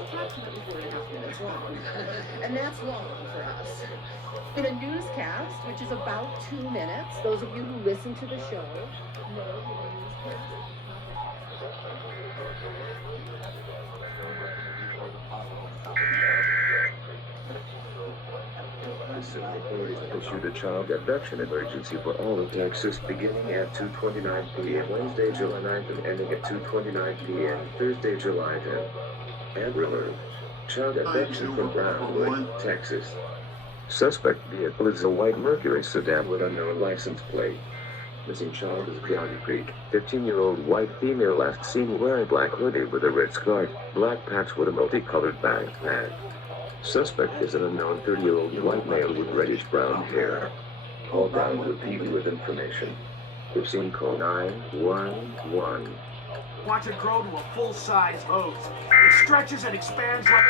approximately 4.5 minutes long. And that's long for us. In a newscast, which is about 2 minutes, those of you who listen to the show know that a newscast. The city authorities have issued a child abduction emergency for all of Texas beginning at 2:29 p.m. Wednesday, July 9th and ending at 2:29 p.m. Thursday, July 10th. Amber alert. Child abduction from Brownwood, Texas. Suspect vehicle is a white Mercury sedan with unknown license plate. Missing child is Coyote Creek. 15-year-old white female last seen wearing black hoodie with a red scarf, black patch with a multicolored backpack. Suspect is an unknown 30-year-old white male with reddish-brown hair. Call Brownwood PD with information. If seen, call 911. Watch it grow to a full-size hose. It stretches and expands like...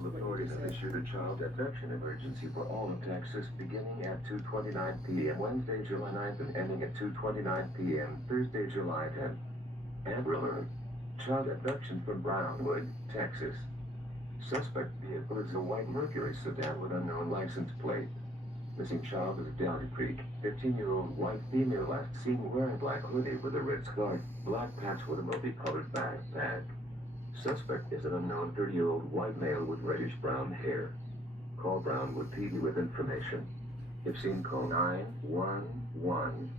Authorities have issued a child abduction emergency for all of Texas beginning at 2:29 p.m. Wednesday, July 9th and ending at 2:29 p.m. Thursday, July 10th. Amber alert. Child abduction from Brownwood, Texas. Suspect vehicle is a white Mercury sedan with unknown license plate. Missing child is Coyote Creek. 15-year-old white female last seen wearing black hoodie with a red scarf, black patch with a multicolored backpack. Suspect is an unknown 30-year-old white male with reddish-brown hair. Call Brownwood PD with information. If seen, call 911.